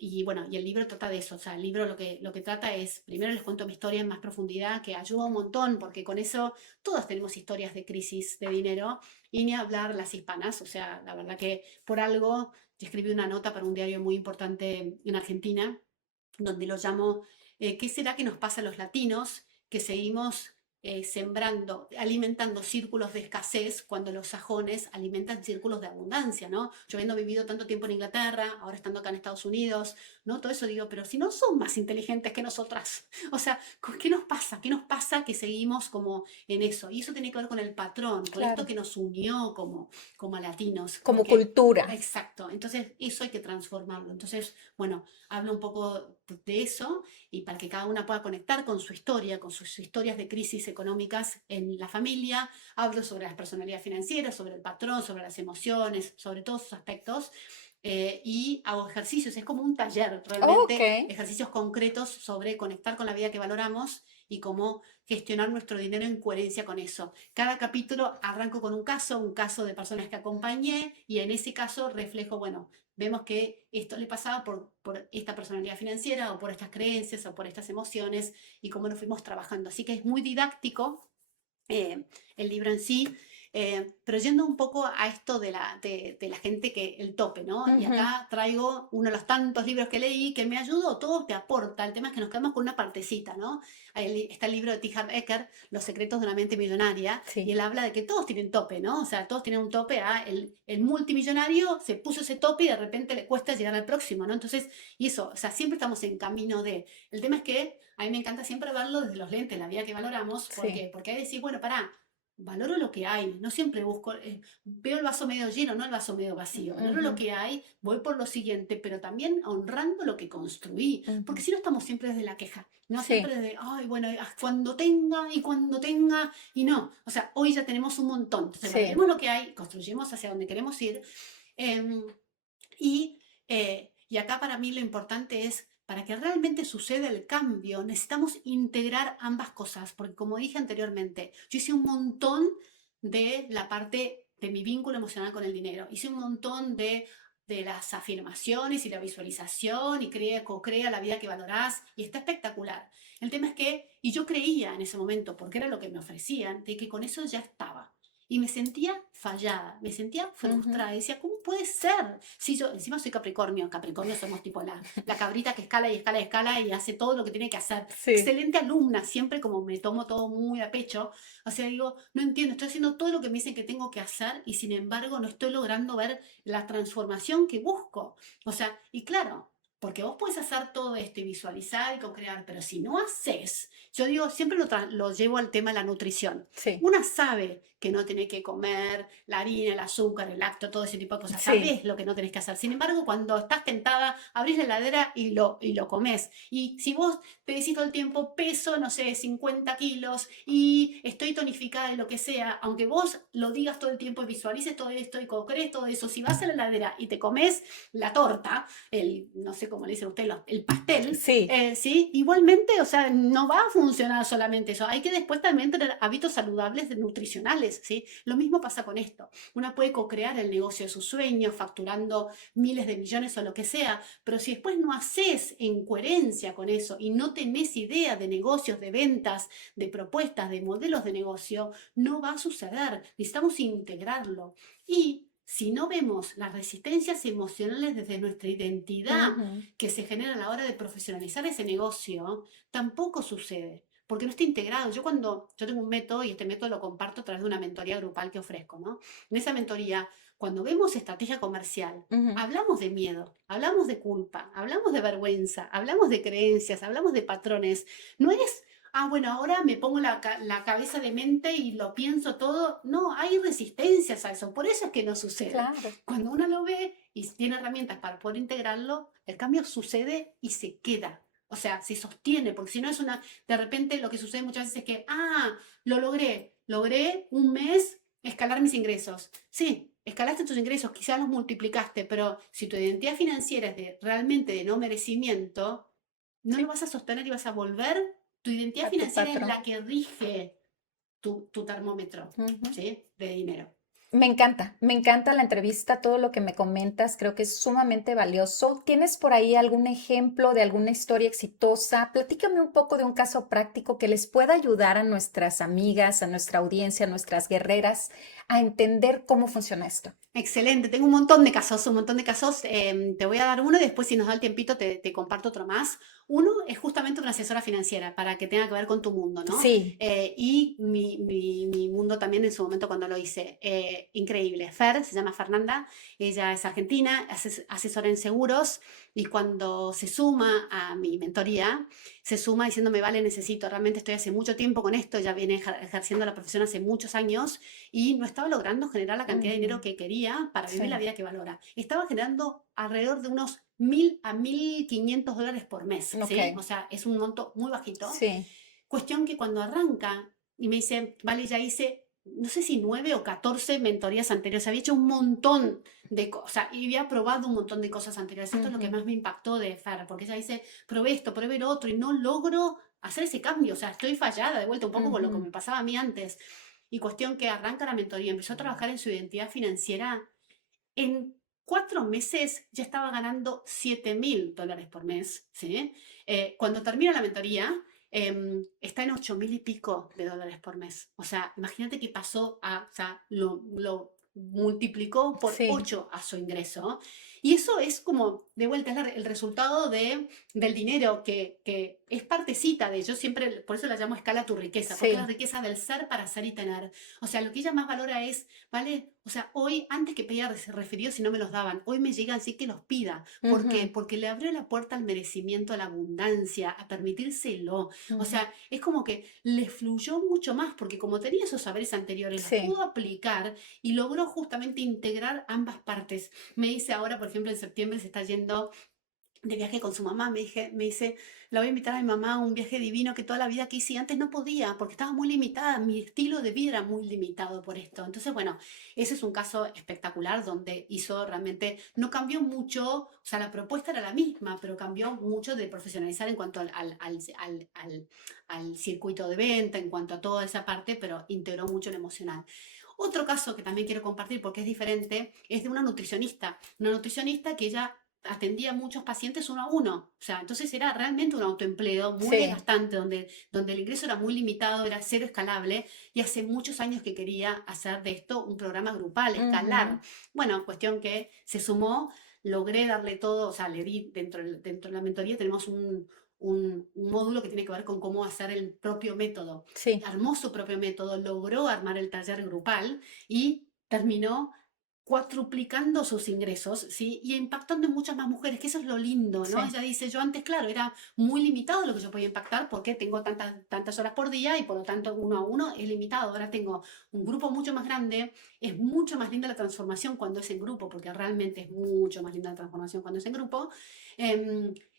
Y bueno, y el libro trata de eso. O sea, el libro lo que trata es, primero les cuento mi historia en más profundidad, que ayuda un montón, porque con eso todos tenemos historias de crisis de dinero, y ni hablar las hispanas. O sea, la verdad que por algo, yo escribí una nota para un diario muy importante en Argentina donde lo llamo, ¿qué será que nos pasa a los latinos que seguimos sembrando, alimentando círculos de escasez cuando los sajones alimentan círculos de abundancia, ¿no? Yo habiendo vivido tanto tiempo en Inglaterra, ahora estando acá en Estados Unidos, ¿no? Todo eso digo, pero si no son más inteligentes que nosotras, o sea, ¿qué nos pasa? ¿Qué nos pasa que seguimos como en eso? Y eso tiene que ver con el patrón, con esto Claro. que nos unió como latinos, Como porque, cultura. exacto, entonces eso hay que transformarlo. Entonces, bueno, hablo un poco de eso y para que cada una pueda conectar con su historia, con sus historias de crisis económicas en la familia. Hablo sobre las personalidades financieras, sobre el patrón, sobre las emociones, sobre todos esos aspectos. Y hago ejercicios, es como un taller Ok. realmente, ejercicios concretos sobre conectar con la vida que valoramos y cómo gestionar nuestro dinero en coherencia con eso. Cada capítulo arranco con un caso de personas que acompañé y en ese caso reflejo, bueno, vemos que esto le pasaba por esta personalidad financiera o por estas creencias o por estas emociones y cómo lo fuimos trabajando. Así que es muy didáctico eh, el libro en sí, pero yendo un poco a esto de la gente que el tope, ¿no? Y Ujú. acá traigo uno de los tantos libros que leí que me ayudó, todo te aporta, el tema es que nos quedamos con una partecita, ¿no? Ahí está el libro de T. Harv Eker, Los secretos de una mente millonaria, y Sí. él habla de que todos tienen tope, ¿no? O sea, todos tienen un tope, el multimillonario se puso ese tope y de repente le cuesta llegar al próximo, ¿no? Entonces, y eso, o sea, siempre estamos en camino el tema es que a mí me encanta siempre verlo desde los lentes, la vida que valoramos. ¿Por Sí. qué? Porque hay que decir, bueno, pará, valoro lo que hay, no siempre busco, veo el vaso medio lleno, no el vaso medio vacío, valoro lo Ujú, que hay, voy por lo siguiente, pero también honrando lo que construí, porque ujú. si no estamos siempre desde la queja, no Sí, siempre desde, ay, bueno, cuando tenga, y no, o sea, hoy ya tenemos un montón, entonces sí. valoremos lo que hay, construyemos hacia donde queremos ir, em, y acá para mí lo importante es, para que realmente suceda el cambio, necesitamos integrar ambas cosas, porque como dije anteriormente, yo hice un montón de la parte de mi vínculo emocional con el dinero, hice un montón de las afirmaciones y la visualización y co-crea la vida que valorás y está espectacular. El tema es que, y yo creía en ese momento, porque era lo que me ofrecían, de que con eso ya estaba. Y me sentía fallada, me sentía Ujú. frustrada. Decía, ¿cómo puede ser? Si yo encima soy Capricornio, Capricornio somos tipo la cabrita que escala y escala y escala y hace todo lo que tiene que hacer. Sí. Excelente alumna, siempre como me tomo todo muy a pecho. O sea, digo, no entiendo, estoy haciendo todo lo que me dicen que tengo que hacer y sin embargo no estoy logrando ver la transformación que busco. O sea, y claro, porque vos puedes hacer todo esto y visualizar y co-crear, pero si no haces, yo digo, siempre lo llevo al tema de la nutrición. Sí, Una sabe que no tiene que comer la harina, el azúcar, el lácteo, todo ese tipo de cosas. sí, Sabes lo que no tenés que hacer. Sin embargo, cuando estás tentada, abrís la heladera y lo comes. Y si vos te decís todo el tiempo, peso, no sé, 50 kilos y estoy tonificada de lo que sea, aunque vos lo digas todo el tiempo y visualices todo esto y crees todo eso, si vas a la heladera y te comes la torta, no sé cómo le dicen ustedes, el pastel, sí. ¿sí? Igualmente, o sea, no va a funcionar solamente eso. Hay que después también tener hábitos saludables nutricionales, ¿sí? Lo mismo pasa con esto. Una puede co-crear el negocio de sus sueños, facturando miles de millones o lo que sea, pero si después no haces en coherencia con eso y no tenés idea de negocios, de ventas, de propuestas, de modelos de negocio, no va a suceder. Necesitamos integrarlo. Y si no vemos las resistencias emocionales desde nuestra identidad Ujú. que se genera a la hora de profesionalizar ese negocio, tampoco sucede. Porque no está integrado. Yo tengo un método y este método lo comparto a través de una mentoría grupal que ofrezco, ¿no? En esa mentoría, cuando vemos estrategia comercial, Ujú. hablamos de miedo, hablamos de culpa, hablamos de vergüenza, hablamos de creencias, hablamos de patrones. No es, bueno, ahora me pongo la cabeza de mente y lo pienso todo. No, hay resistencias a eso. Por eso es que no sucede. Claro. Cuando uno lo ve y tiene herramientas para poder integrarlo, el cambio sucede y se queda. O sea, se sostiene, porque si no es de repente lo que sucede muchas veces es que, lo logré un mes escalar mis ingresos. Sí, escalaste tus ingresos, quizás los multiplicaste, pero si tu identidad financiera es realmente de no merecimiento, no lo Sí, vas a sostener y vas a volver. Tu identidad a tu financiera es patrón. la que rige tu termómetro, Ujú. ¿sí? De dinero. Me encanta la entrevista, todo lo que me comentas, creo que es sumamente valioso. ¿Tienes por ahí algún ejemplo de alguna historia exitosa? Platícame un poco de un caso práctico que les pueda ayudar a nuestras amigas, a nuestra audiencia, a nuestras guerreras, a entender cómo funciona esto. Excelente, tengo un montón de casos, un montón de casos. Te voy a dar uno y después si nos da el tiempito te comparto otro más. Uno es justamente una asesora financiera para que tenga que ver con tu mundo, ¿no? Sí. Y mi mundo también en su momento cuando lo hice. Increíble. Se llama Fernanda, ella es argentina, asesora en seguros y cuando se suma a mi mentoría, se suma diciéndome, vale, necesito, realmente estoy hace mucho tiempo con esto, ya viene ejerciendo la profesión hace muchos años y no estaba logrando generar la cantidad de dinero Ujú. que quería para vivir la Sí. vida que valora. Estaba generando alrededor de unos 1.000 a 1.500 dólares por mes, Ok. ¿sí? O sea, es un monto muy bajito. Sí. Cuestión que cuando arranca y me dice, vale, ya hice, no sé si 9 o 14 mentorías anteriores, había hecho un montón de cosas y había probado un montón de cosas anteriores. Esto es lo que Ujú. más me impactó de Fer, porque ella dice, probé esto, probé lo otro y no logro hacer ese cambio. O sea, estoy fallada de vuelta un poco con lo que Ujú. me pasaba a mí antes. Y cuestión que arranca la mentoría, empezó a trabajar en su identidad financiera. En 4 meses ya estaba ganando 7.000 dólares por mes, ¿sí? Cuando termina la mentoría, está en 8.000 y pico de dólares por mes. O sea, imagínate que pasó a, o sea, multiplicó por Sí, 8 a su ingreso. Y eso es como, de vuelta, es el resultado del dinero que es partecita de, yo siempre, por eso la llamo escala tu riqueza, porque es la sí. riqueza del ser para ser y tener. O sea, lo que ella más valora es, ¿vale? O sea, hoy, antes que pedía referidos si no me los daban, hoy me llegan sí que los pida. ¿Por qué? Ujú, Porque le abrió la puerta al merecimiento, a la abundancia, a permitírselo. O ujú. sea, es como que le fluyó mucho más, porque como tenía esos saberes anteriores, los Sí, pudo aplicar y logró justamente integrar ambas partes. Me dice ahora, por ejemplo, en septiembre se está yendo de viaje con su mamá. Me dice, la voy a invitar a mi mamá a un viaje divino que toda la vida quise y antes no podía porque estaba muy limitada. Mi estilo de vida era muy limitado por esto. Entonces, bueno, ese es un caso espectacular donde hizo realmente, no cambió mucho, o sea, la propuesta era la misma, pero cambió mucho de profesionalizar en cuanto al circuito de venta, en cuanto a toda esa parte, pero integró mucho el emocional. Otro caso que también quiero compartir porque es diferente es de una nutricionista que ella atendía a muchos pacientes uno a uno. O sea, entonces era realmente un autoempleo muy sí. desgastante, donde el ingreso era muy limitado, era cero escalable, y hace muchos años que quería hacer de esto un programa grupal, Ujú. escalar. Bueno, cuestión que se sumó, logré darle todo, o sea, le di dentro de la mentoría, tenemos un módulo que tiene que ver con cómo hacer el propio método. Sí, Armó su propio método, logró armar el taller grupal y terminó cuatruplicando sus ingresos, ¿sí? Y impactando en muchas más mujeres, que eso es lo lindo, ¿no? sí. Ella dice, yo antes, claro, era muy limitado lo que yo podía impactar porque tengo tantas horas por día y por lo tanto uno a uno es limitado. Ahora tengo un grupo mucho más grande, es mucho más linda la transformación cuando es en grupo, porque realmente es mucho más linda la transformación cuando es en grupo.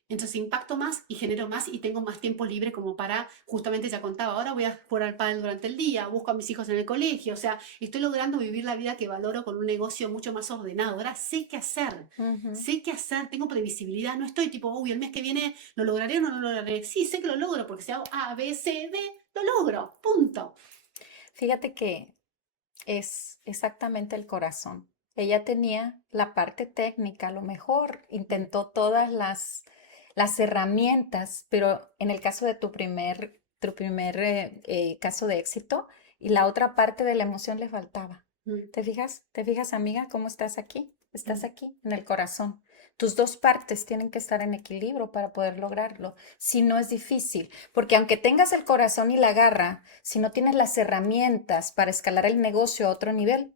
Entonces impacto más y genero más y tengo más tiempo libre como para, justamente ya contaba, ahora voy a jugar al pádel durante el día, busco a mis hijos en el colegio, o sea, estoy logrando vivir la vida que valoro con un negocio mucho más ordenado. Ahora Ujú. sé qué hacer, tengo previsibilidad, no estoy tipo, uy, el mes que viene lo lograré o no lo lograré. Sí, sé que lo logro porque si hago A, B, C, D, lo logro, punto. Fíjate que es exactamente el corazón. Ella tenía la parte técnica, a lo mejor intentó todas las herramientas, pero en el caso de tu primer caso de éxito y la otra parte de la emoción le faltaba. Mm, ¿Te fijas? ¿Te fijas, amiga, cómo estás aquí? Estás mm. aquí, en el corazón. Tus dos partes tienen que estar en equilibrio para poder lograrlo. Si no es difícil, porque aunque tengas el corazón y la garra, si no tienes las herramientas para escalar el negocio a otro nivel,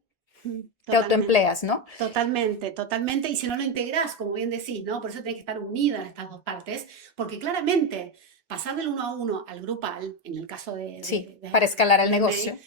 te Totalmente. autoempleas, ¿no? Totalmente, totalmente. Y si no lo integras, como bien decís, ¿no? Por eso tiene que estar unida estas dos partes, porque claramente pasar del uno a uno al grupal, en el caso Sí, para escalar el de May, negocio.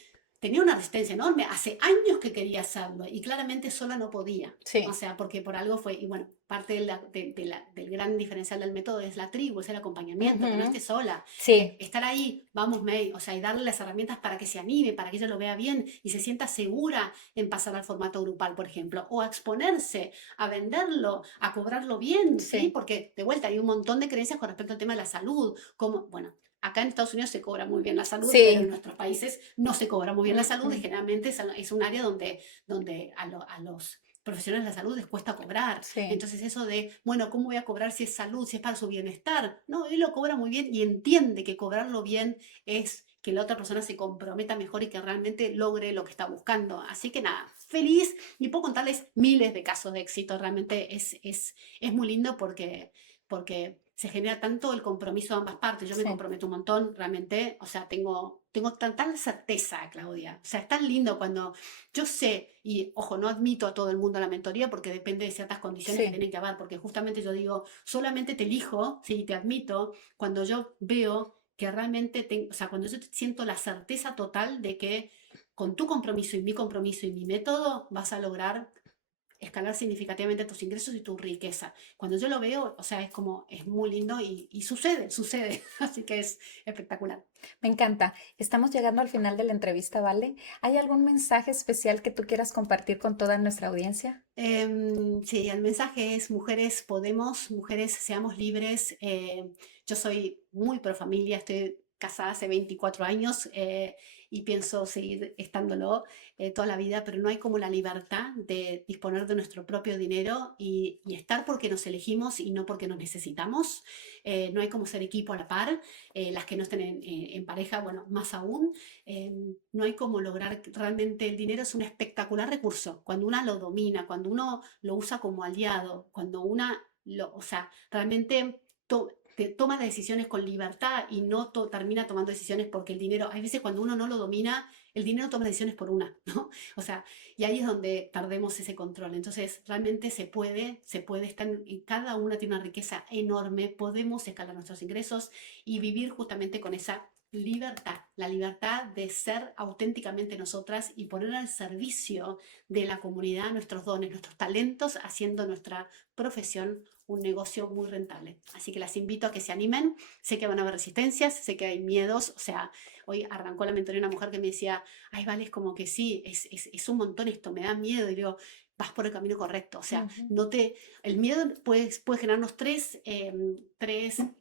tenía una resistencia enorme. Hace años que quería hacerlo y claramente sola no podía. O Sí, sea, porque por algo fue, y bueno, parte del gran diferencial del método es la tribu, es el acompañamiento, que no ujú, esté sola. sí, Estar ahí, vamos, May, o sea, y darle las herramientas para que se anime, para que ella lo vea bien y se sienta segura en pasar al formato grupal, por ejemplo, o a exponerse, a venderlo, a cobrarlo bien, ¿sí? sí. Porque de vuelta hay un montón de creencias con respecto al tema de la salud, como, bueno, acá en Estados Unidos se cobra muy bien la salud, pero en Sí. nuestros países no se cobra muy bien la salud y Ujú, generalmente es un área donde a los profesionales de la salud les cuesta cobrar. sí, Entonces eso de, bueno, ¿cómo voy a cobrar si es salud, si es para su bienestar? No, él lo cobra muy bien y entiende que cobrarlo bien es que la otra persona se comprometa mejor y que realmente logre lo que está buscando. Así que nada, feliz y puedo contarles miles de casos de éxito. Realmente es muy lindo porque se genera tanto el compromiso de ambas partes. Yo me sí. comprometo un montón, realmente, o sea, tengo tanta certeza, Claudia. O sea, es tan lindo cuando yo sé, y ojo, no admito a todo el mundo a la mentoría porque depende de ciertas condiciones que Sí, tienen que haber, porque justamente yo digo, solamente te elijo, sí, te admito, cuando yo veo que realmente, o sea, cuando yo siento la certeza total de que con tu compromiso y mi método vas a lograr escalar significativamente tus ingresos y tu riqueza. Cuando yo lo veo, o sea, es como, es muy lindo y sucede, así que es espectacular. me encanta. Estamos llegando al final de la entrevista, ¿vale? ¿Hay algún mensaje especial que tú quieras compartir con toda nuestra audiencia? Sí, el mensaje es mujeres podemos, mujeres seamos libres. Yo soy muy pro familia, estoy casada hace 24 años y pienso seguir estándolo toda la vida, pero no hay como la libertad de disponer de nuestro propio dinero y estar porque nos elegimos y no porque nos necesitamos. No hay como ser equipo a la par, las que no estén en pareja, bueno, más aún. No hay como lograr, realmente el dinero es un espectacular recurso, cuando una lo domina, cuando uno lo usa como aliado, cuando una, o sea, realmente toma decisiones con libertad y no termina tomando decisiones porque el dinero, hay veces cuando uno no lo domina, el dinero toma decisiones por una, ¿no? O sea, y ahí es donde perdemos ese control. Entonces, realmente se puede estar, en cada una tiene una riqueza enorme, podemos escalar nuestros ingresos y vivir justamente con esa libertad, la libertad de ser auténticamente nosotras y poner al servicio de la comunidad nuestros dones, nuestros talentos, haciendo nuestra profesión un negocio muy rentable. Así que las invito a que se animen. Sé que van a haber resistencias, sé que hay miedos. O sea, hoy arrancó la mentoría una mujer que me decía, ay, vale, es como que sí, es un montón esto, me da miedo. Y digo, vas por el camino correcto. O sea, no te, el miedo puede generarnos tres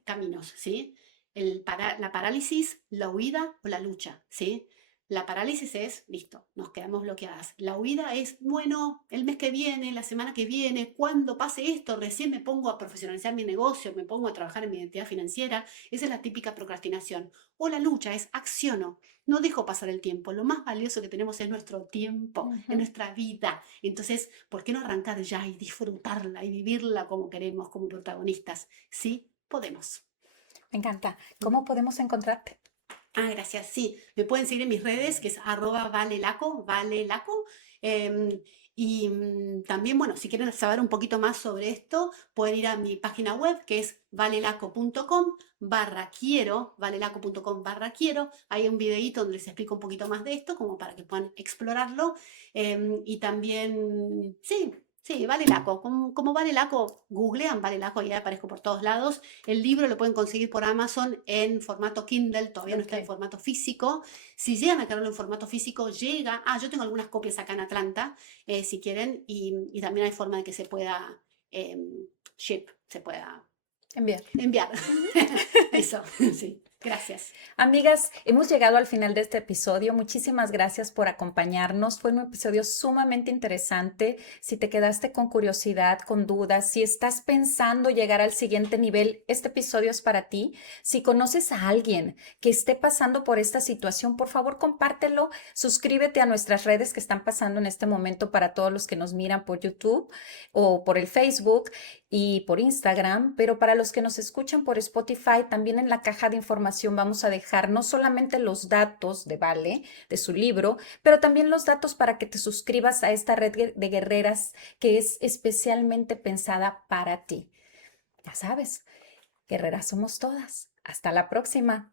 caminos, ¿sí? La parálisis, la huida o la lucha, ¿sí? La parálisis es, listo, nos quedamos bloqueadas. La huida es, bueno, el mes que viene, la semana que viene, cuando pase esto, recién me pongo a profesionalizar mi negocio, me pongo a trabajar en mi identidad financiera. Esa es la típica procrastinación. O la lucha es, acciono, no dejo pasar el tiempo. Lo más valioso que tenemos es nuestro tiempo, es nuestra vida. Entonces, ¿por qué no arrancar ya y disfrutarla y vivirla como queremos, como protagonistas? Sí, podemos. Me encanta. ¿Cómo podemos encontrarte? Gracias. Sí, me pueden seguir en mis redes, que es @valelaco, valelaco. También, bueno, si quieren saber un poquito más sobre esto, pueden ir a mi página web, que es valelaco.com/quiero, valelaco.com/quiero. Hay un videíto donde les explico un poquito más de esto, como para que puedan explorarlo. Y también, sí, Valelaco. Como Valelaco, googlean Valelaco y ya aparezco por todos lados. El libro lo pueden conseguir por Amazon en formato Kindle, todavía no está en formato físico. Si llegan a quererlo en formato físico, llega. Yo tengo algunas copias acá en Atlanta, si quieren, y también hay forma de que se pueda se pueda Enviar. Eso, sí, gracias. Amigas, hemos llegado al final de este episodio. Muchísimas gracias por acompañarnos. Fue un episodio sumamente interesante. Si te quedaste con curiosidad, con dudas, si estás pensando llegar al siguiente nivel, este episodio es para ti. Si conoces a alguien que esté pasando por esta situación, por favor, compártelo. Suscríbete a nuestras redes que están pasando en este momento para todos los que nos miran por YouTube o por el Facebook y por Instagram, pero para los que nos escuchan por Spotify, también en la caja de información vamos a dejar no solamente los datos de Vale, de su libro, pero también los datos para que te suscribas a esta red de guerreras que es especialmente pensada para ti. Ya sabes, guerreras somos todas. Hasta la próxima.